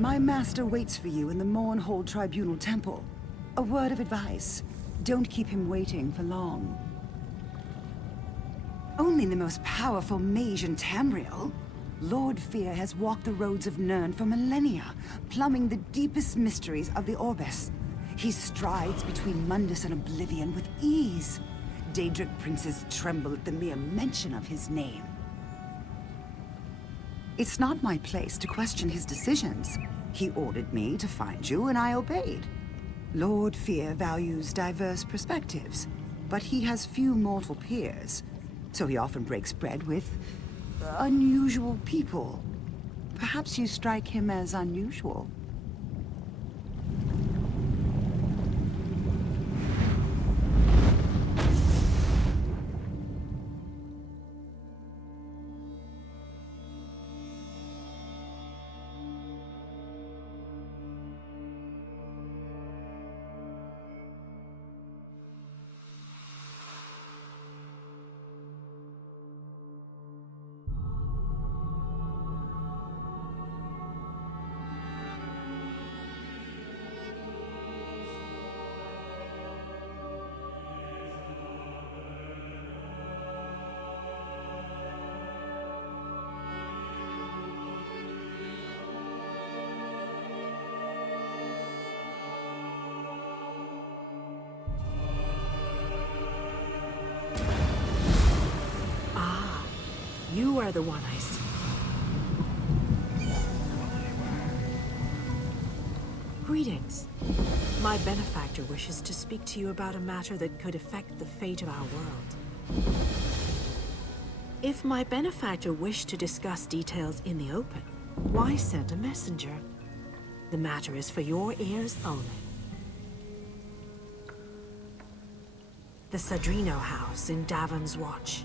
My master waits for you in the Mournhold Tribunal Temple. A word of advice. Don't keep him waiting for long. Only the most powerful mage in Tamriel. Lord Fear has walked the roads of Nirn for millennia, plumbing the deepest mysteries of the Orbis. He strides between Mundus and Oblivion with ease. Daedric princes tremble at the mere mention of his name. It's not my place to question his decisions. He ordered me to find you, and I obeyed. Lord Fear values diverse perspectives, but he has few mortal peers, so he often breaks bread with unusual people. Perhaps you strike him as unusual. You are the one I see. Greetings. My benefactor wishes to speak to you about a matter that could affect the fate of our world. If my benefactor wished to discuss details in the open, why send a messenger? The matter is for your ears only. The Sadrino House in Davon's Watch,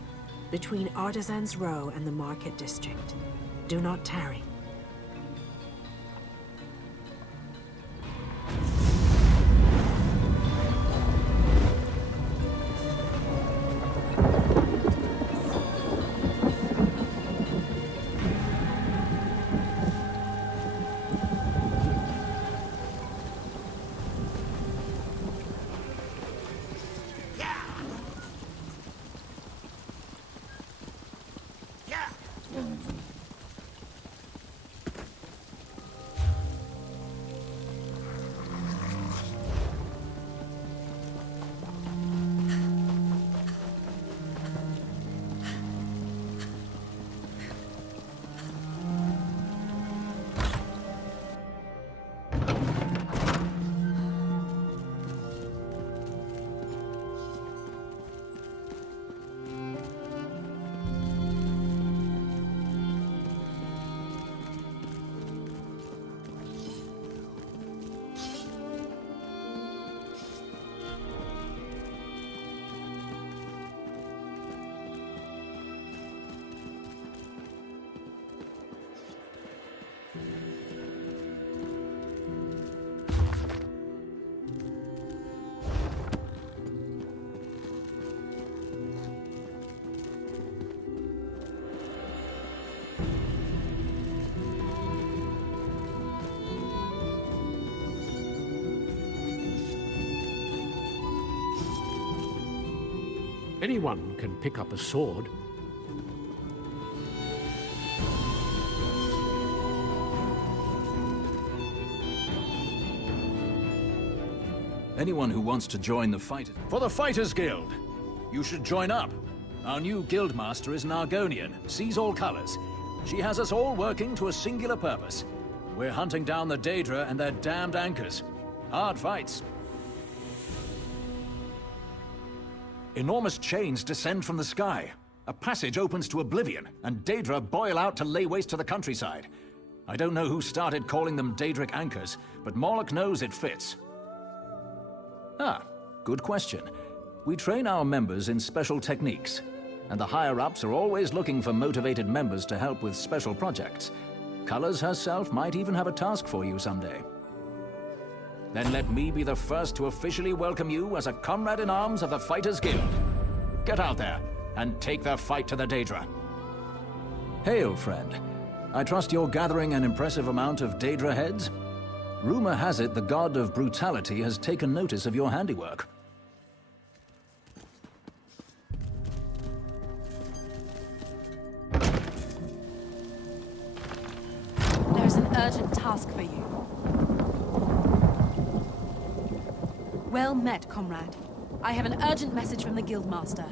between Artisans Row and the Market District. Do not tarry. Anyone can pick up a sword. Anyone who wants to join the fight... For the Fighters Guild! You should join up. Our new guildmaster is an Argonian, sees all colors. She has us all working to a singular purpose. We're hunting down the Daedra and their damned anchors. Hard fights. Enormous chains descend from the sky. A passage opens to Oblivion, and Daedra boil out to lay waste to the countryside. I don't know who started calling them Daedric anchors, but Moloch knows it fits. Ah, good question. We train our members in special techniques, and the higher-ups are always looking for motivated members to help with special projects. Colors herself might even have a task for you someday. Then let me be the first to officially welcome you as a comrade-in-arms of the Fighters Guild. Get out there, and take the fight to the Daedra. Hail, friend. I trust you're gathering an impressive amount of Daedra heads? Rumor has it the god of brutality has taken notice of your handiwork. There's an urgent task for you. Well met, comrade. I have an urgent message from the Guildmaster.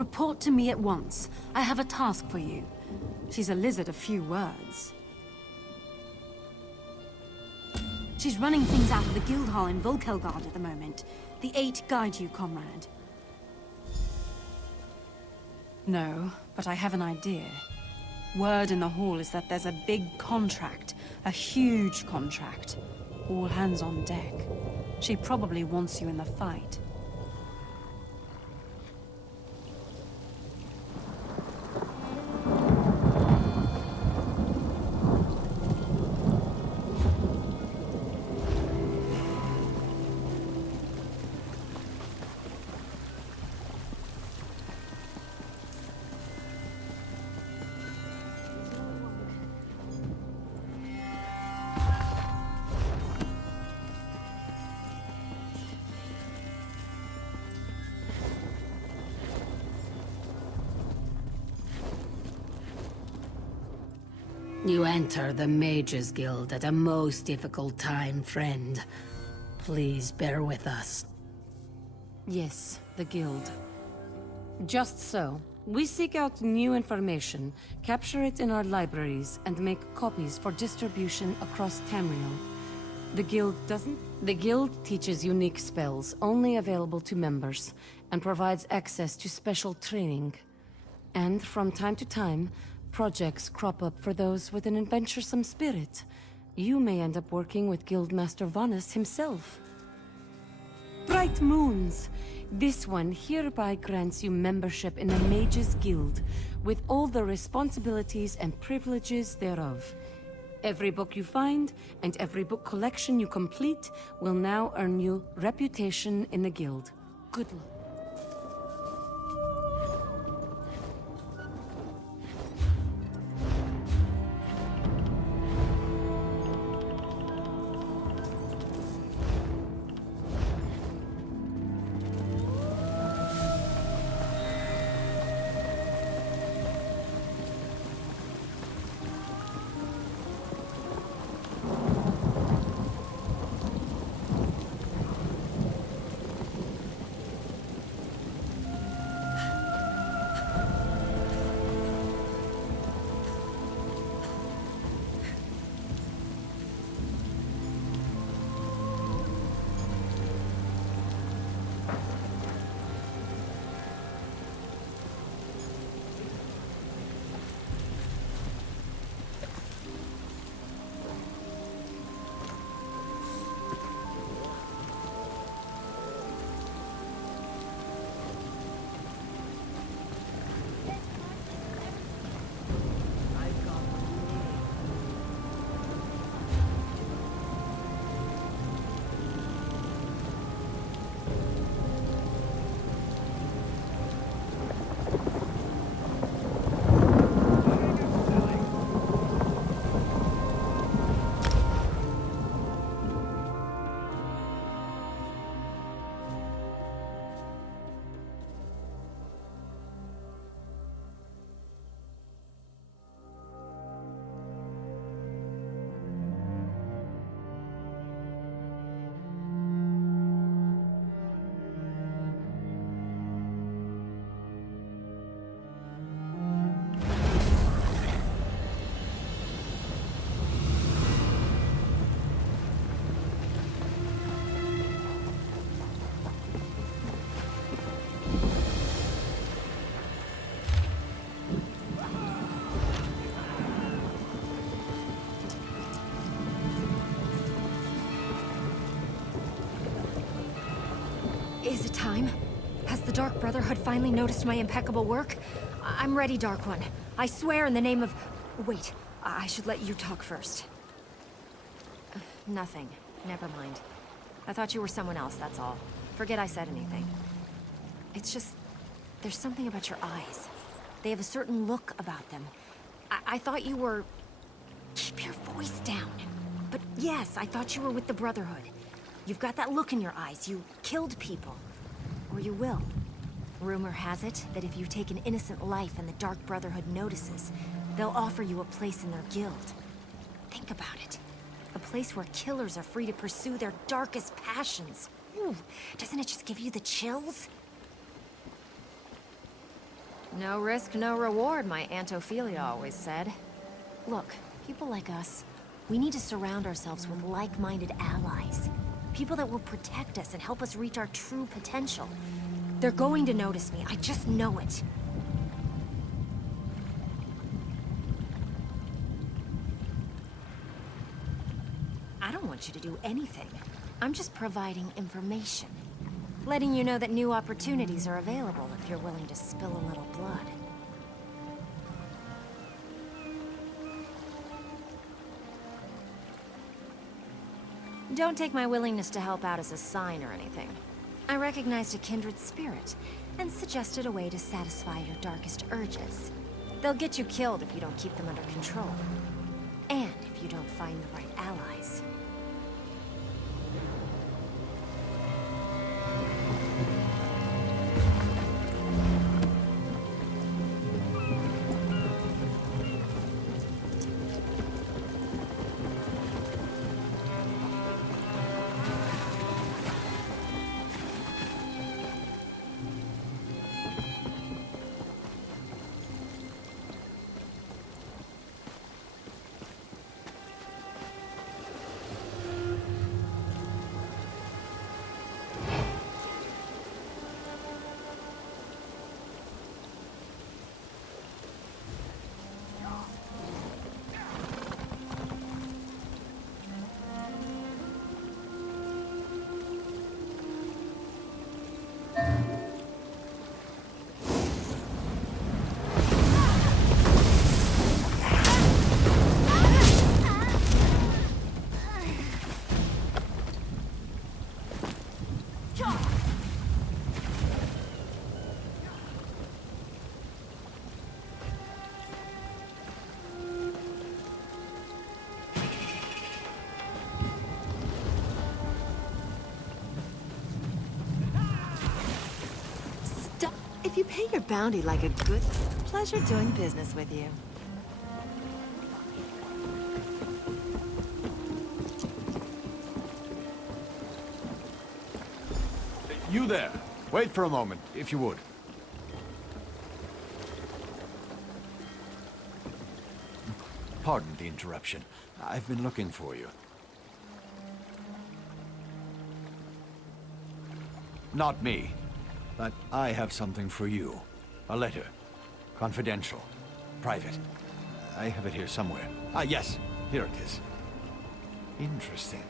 Report to me at once. I have a task for you. She's a lizard of few words. She's running things out of the guild hall in Volkelgard at the moment. The Eight guide you, comrade. No, but I have an idea. Word in the hall is that there's a big contract. A huge contract. All hands on deck. She probably wants you in the fight. You enter the Mage's Guild at a most difficult time, friend. Please bear with us. Yes, the guild. Just so. We seek out new information, capture it in our libraries, and make copies for distribution across Tamriel. The guild teaches unique spells only available to members, and provides access to special training. And from time to time, projects crop up for those with an adventuresome spirit. You may end up working with Guildmaster Vanus himself. Bright Moons! This one hereby grants you membership in the Mage's Guild, with all the responsibilities and privileges thereof. Every book you find, and every book collection you complete, will now earn you reputation in the Guild. Good luck. Is it time? Has the Dark Brotherhood finally noticed my impeccable work? I'm ready, Dark One. I swear in the name of... Wait, I should let you talk first. Nothing. Never mind. I thought you were someone else, that's all. Forget I said anything. It's just... there's something about your eyes. They have a certain look about them. I thought you were... Keep your voice down. But yes, I thought you were with the Brotherhood. You've got that look in your eyes. You killed people. Or you will. Rumor has it that if you take an innocent life and the Dark Brotherhood notices, they'll offer you a place in their guild. Think about it. A place where killers are free to pursue their darkest passions. Ooh, doesn't it just give you the chills? No risk, no reward, my Aunt Ophelia always said. Look, people like us, we need to surround ourselves with like-minded allies. People that will protect us and help us reach our true potential. They're going to notice me, I just know it. I don't want you to do anything. I'm just providing information. Letting you know that new opportunities are available if you're willing to spill a little blood. Don't take my willingness to help out as a sign or anything. I recognized a kindred spirit, and suggested a way to satisfy your darkest urges. They'll get you killed if you don't keep them under control. And if you don't find the right allies. If you pay your bounty like a good... Pleasure doing business with you. You there. Wait for a moment, if you would. Pardon the interruption. I've been looking for you. Not me. But I have something for you. A letter. Confidential. Private. I have it here somewhere. Ah, yes. Here it is. Interesting.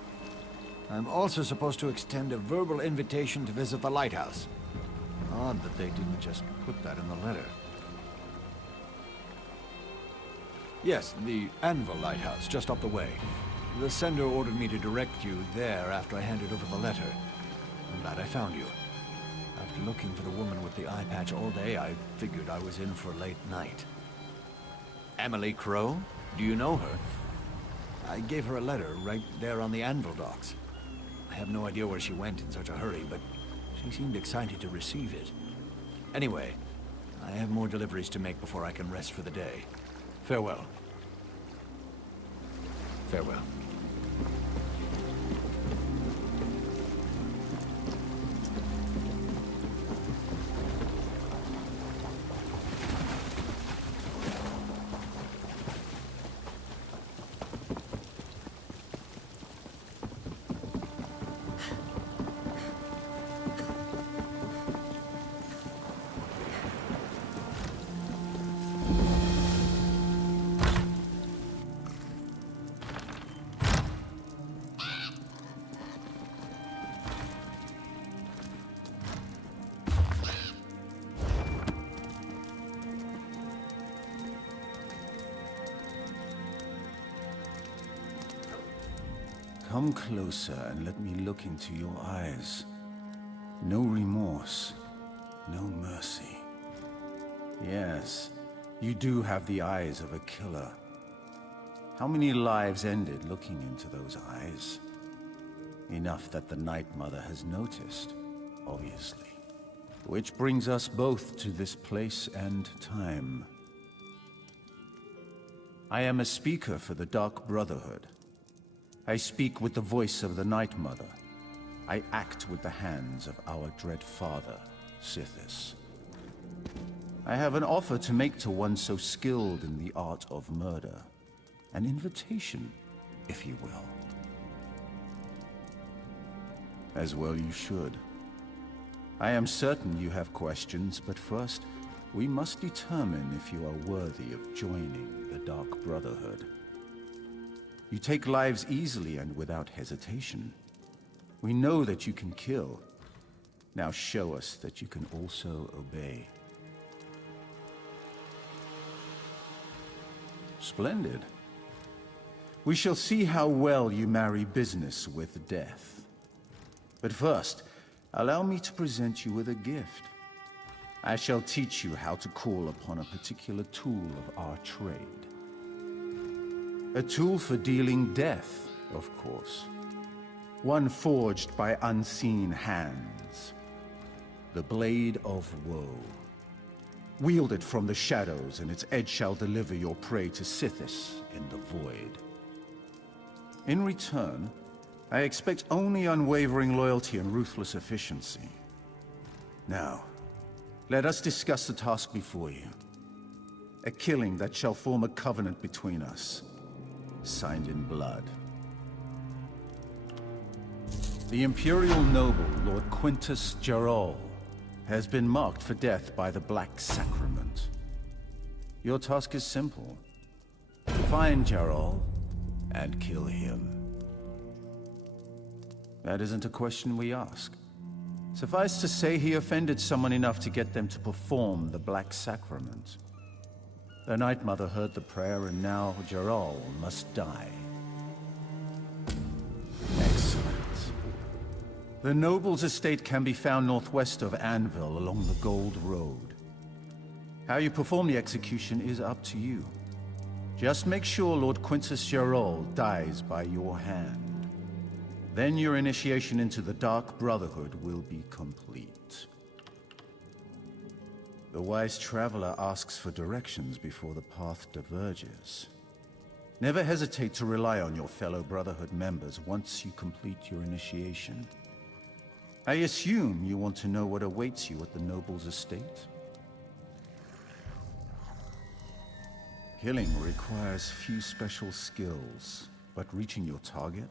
I'm also supposed to extend a verbal invitation to visit the lighthouse. Odd that they didn't just put that in the letter. Yes, the Anvil Lighthouse, just up the way. The sender ordered me to direct you there after I handed over the letter. I'm glad I found you. After looking for the woman with the eye patch all day, I figured I was in for a late night. Emily Crow? Do you know her? I gave her a letter right there on the Anvil docks. I have no idea where she went in such a hurry, but she seemed excited to receive it. Anyway, I have more deliveries to make before I can rest for the day. Farewell. Farewell. Come closer and let me look into your eyes. No remorse, no mercy. Yes, You do have the eyes of a killer. How many lives ended looking into those eyes? Enough that the Night Mother has noticed, obviously. Which brings us both to this place and time. I am a speaker for the Dark Brotherhood. I speak with the voice of the Night Mother. I act with the hands of our dread father, Sithis. I have an offer to make to one so skilled in the art of murder. An invitation, if you will. As well you should. I am certain you have questions, but first, we must determine if you are worthy of joining the Dark Brotherhood. You take lives easily and without hesitation. We know that you can kill. Now show us that you can also obey. Splendid. We shall see how well you marry business with death. But first, allow me to present you with a gift. I shall teach you how to call upon a particular tool of our trade. A tool for dealing death, of course. One forged by unseen hands. The Blade of Woe. Wield it from the shadows, and its edge shall deliver your prey to Sithis in the void. In return, I expect only unwavering loyalty and ruthless efficiency. Now, let us discuss the task before you. A killing that shall form a covenant between us, signed in blood. The Imperial noble, Lord Quintus Gerol, has been marked for death by the Black Sacrament. Your task is simple. Find Gerol and kill him. That isn't a question we ask. Suffice to say, he offended someone enough to get them to perform the Black Sacrament. The Night Mother heard the prayer, and now Gerol must die. Excellent. The noble's estate can be found northwest of Anvil along the Gold Road. How you perform the execution is up to you. Just make sure Lord Quintus Gerol dies by your hand. Then your initiation into the Dark Brotherhood will be complete. The wise traveler asks for directions before the path diverges. Never hesitate to rely on your fellow Brotherhood members once you complete your initiation. I assume you want to know what awaits you at the noble's estate? Killing requires few special skills, but reaching your target?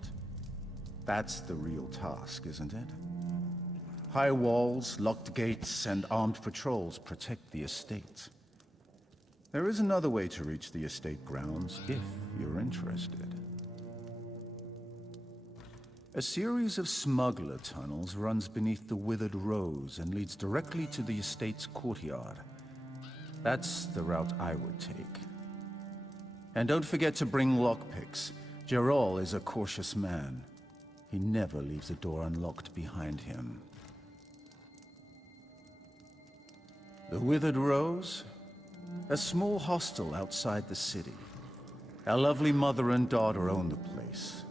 That's the real task, isn't it? High walls, locked gates, and armed patrols protect the estate. There is another way to reach the estate grounds, if you're interested. A series of smuggler tunnels runs beneath the Withered Rose and leads directly to the estate's courtyard. That's the route I would take. And don't forget to bring lockpicks. Gerol is a cautious man. He never leaves a door unlocked behind him. The Withered Rose? A small hostel outside the city. Our lovely mother and daughter own the place,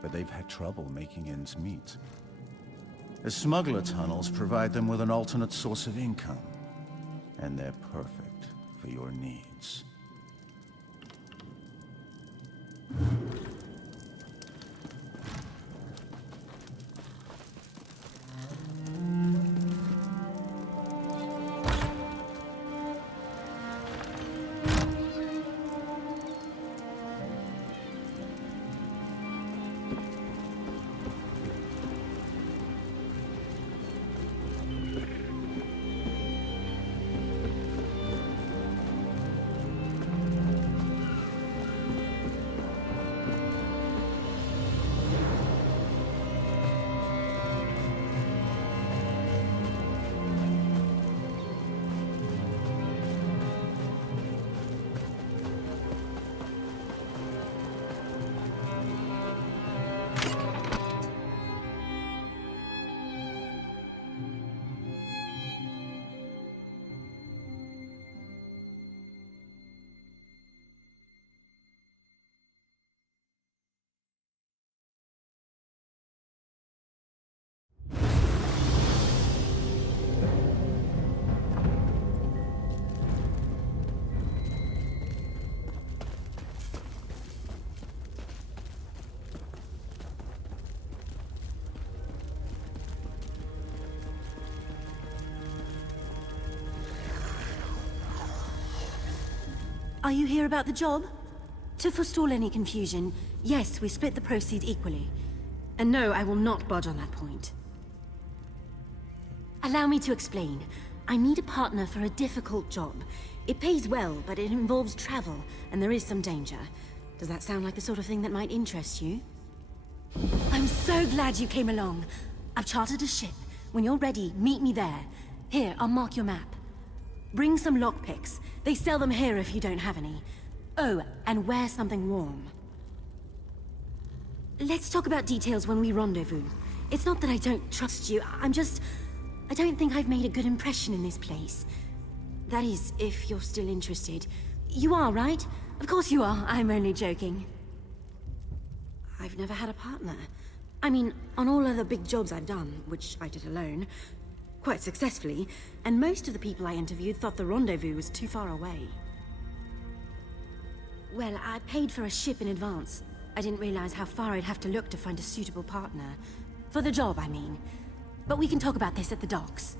but they've had trouble making ends meet. The smuggler tunnels provide them with an alternate source of income, and they're perfect for your needs. Are you here about the job? To forestall any confusion, yes, we split the proceeds equally. And no, I will not budge on that point. Allow me to explain. I need a partner for a difficult job. It pays well, but it involves travel, and there is some danger. Does that sound like the sort of thing that might interest you? I'm so glad you came along. I've chartered a ship. When you're ready, meet me there. Here, I'll mark your map. Bring some lockpicks. They sell them here if you don't have any. Oh, and wear something warm. Let's talk about details when we rendezvous. It's not that I don't trust you, I don't think I've made a good impression in this place. That is, if you're still interested. You are, right? Of course you are, I'm only joking. I've never had a partner. I mean, on all other big jobs I've done, which I did alone, quite successfully, and most of the people I interviewed thought the rendezvous was too far away. Well, I paid for a ship in advance. I didn't realize how far I'd have to look to find a suitable partner. For the job, I mean. But we can talk about this at the docks.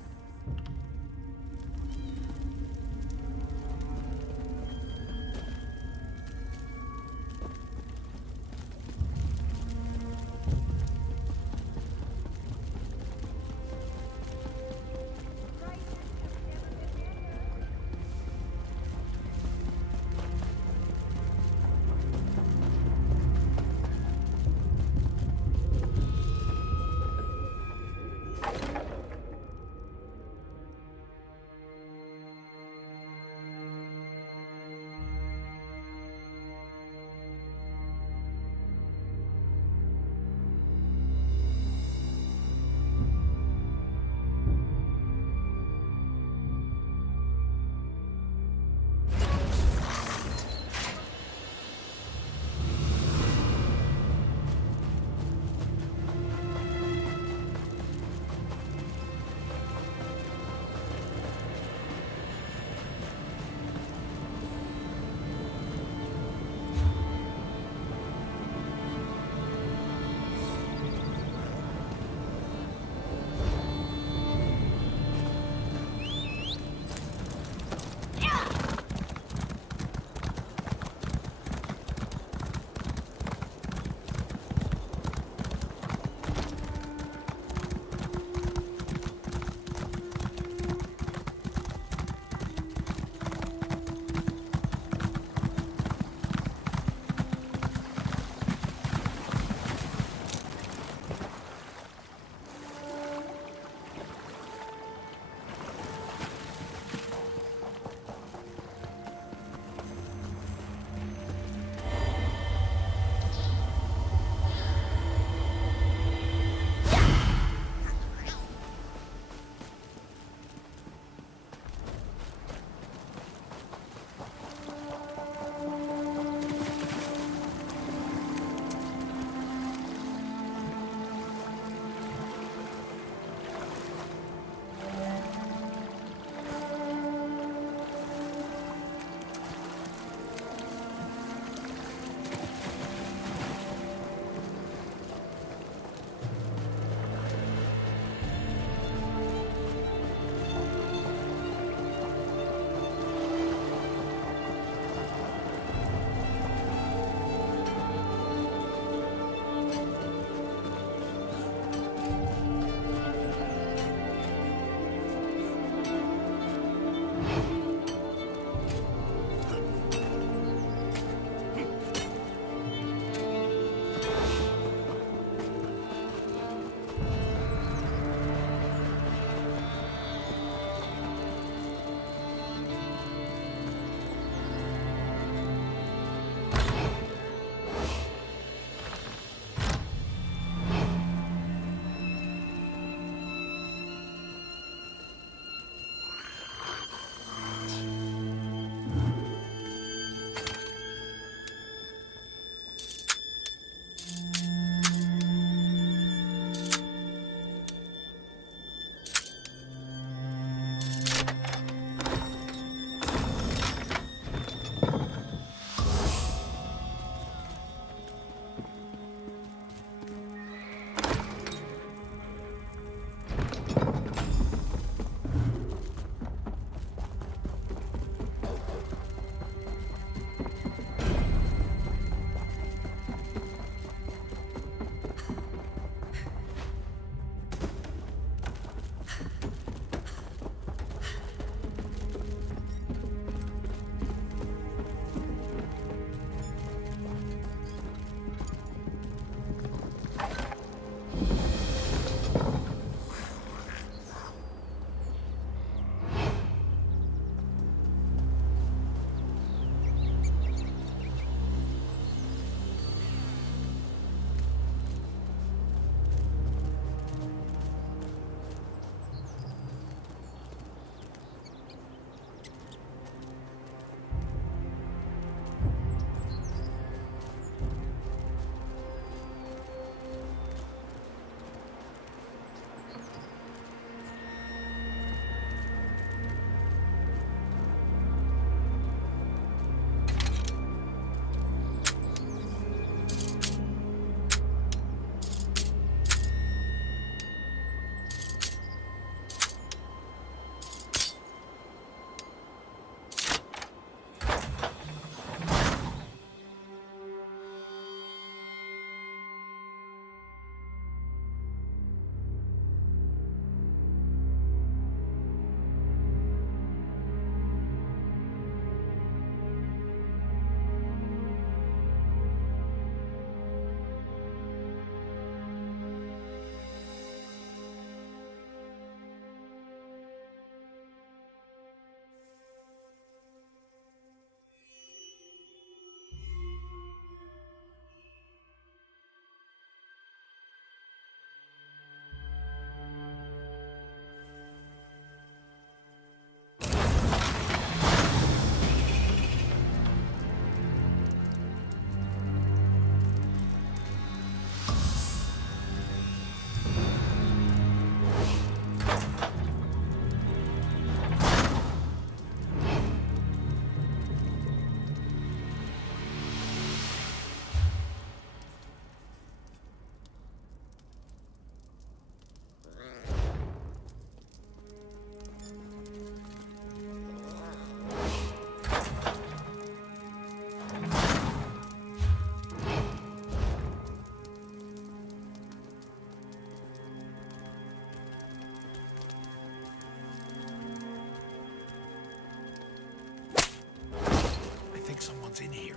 Someone's in here.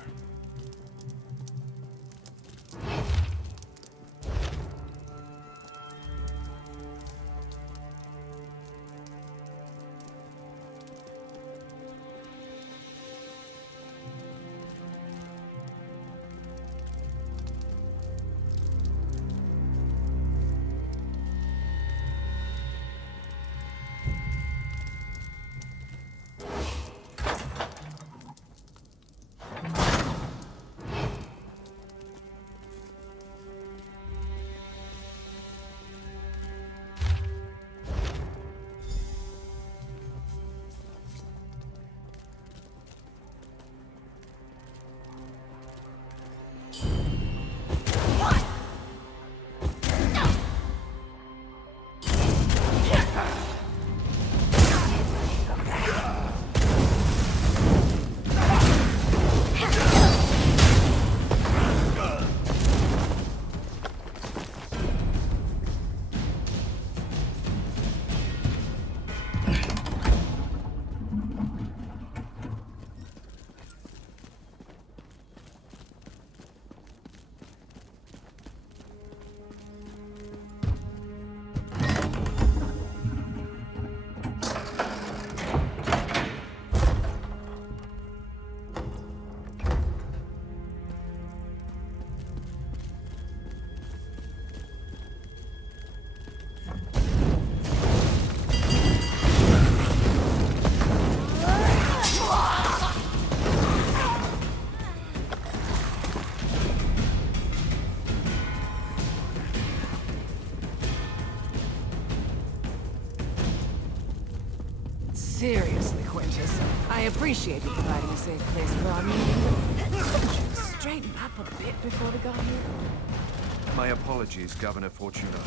Seriously, Quintus. I appreciate you providing a safe place for our meeting, but couldn't you straighten up a bit before we got here? My apologies, Governor Fortunato.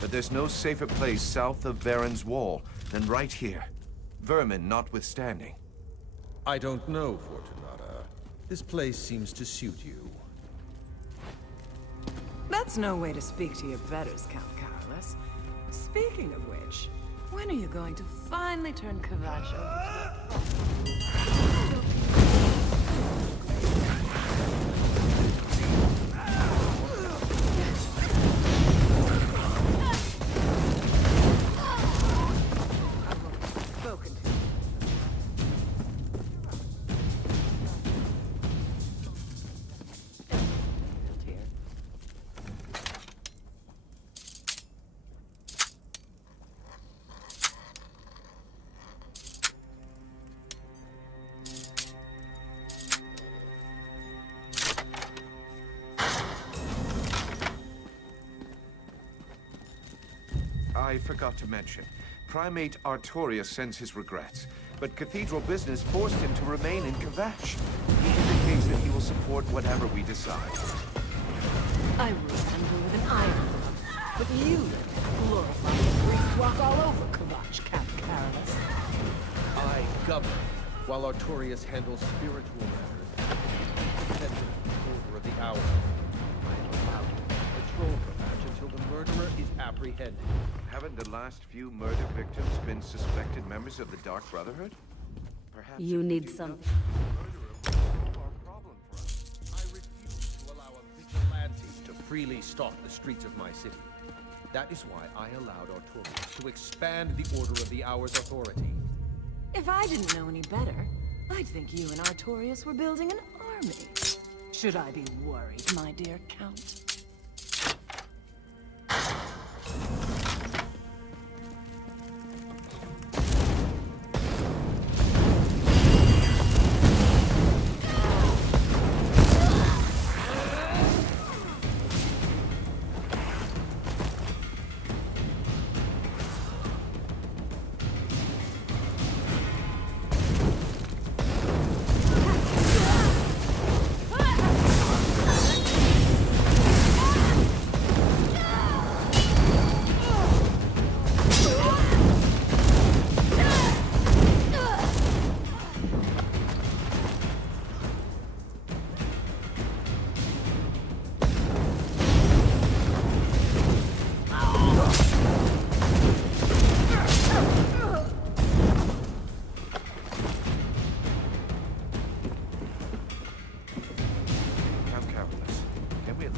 But there's no safer place south of Varen's Wall than right here. Vermin notwithstanding. I don't know, Fortunata. This place seems to suit you. That's no way to speak to your betters, Count Carolus. Speaking of which, when are you going to finally turn Kvatch over? I forgot to mention, Primate Artorius sends his regrets, but Cathedral business forced him to remain in Kvatch. He indicates that he will support whatever we decide. I rule Anthem with an iron love, but you glorify the priest walk all over Kvatch, Count Carolus. I govern, while Artorius handles spiritual matters. Attendant to the Order of the Hour. I am allowed to patrol Kvatch until the murderer is apprehended. Haven't the last few murder victims been suspected members of the Dark Brotherhood? Perhaps You need some. I refuse to allow a vigilante to freely stalk the streets of my city. That is why I allowed Artorius to expand the Order of the Hour's authority. If I didn't know any better, I'd think you and Artorius were building an army. Should I be worried, my dear Count?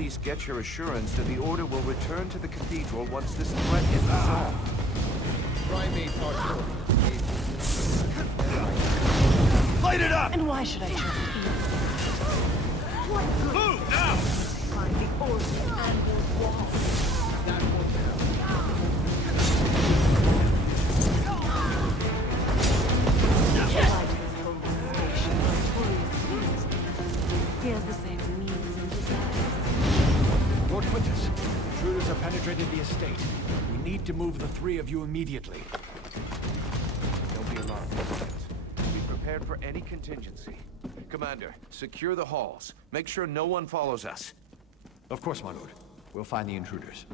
least get your assurance that the Order will return to the Cathedral once this threat is resolved. Primate Artorias. Light it up! And why should I trust you? Move now! Find the Order and the wall. That one there. He has the same needs and desires. Lord Quintus, intruders have penetrated the estate. We need to move the three of you immediately. Don't be alarmed, Lieutenant. Be prepared for any contingency. Commander, secure the halls. Make sure no one follows us. Of course, my lord. We'll find the intruders.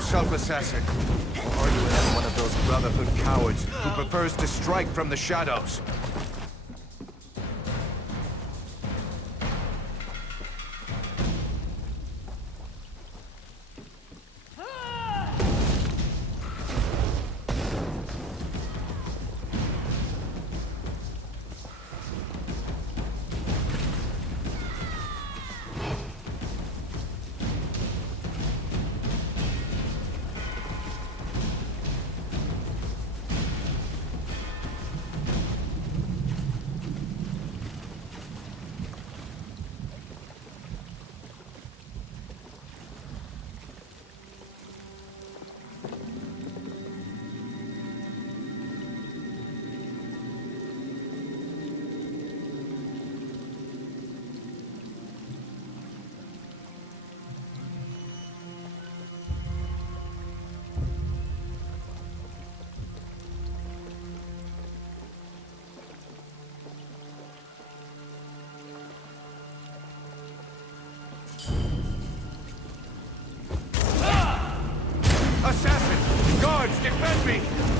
yourself, assassin. Or are you another one of those Brotherhood cowards who prefers to strike from the shadows? Assassin! Guards, defend me!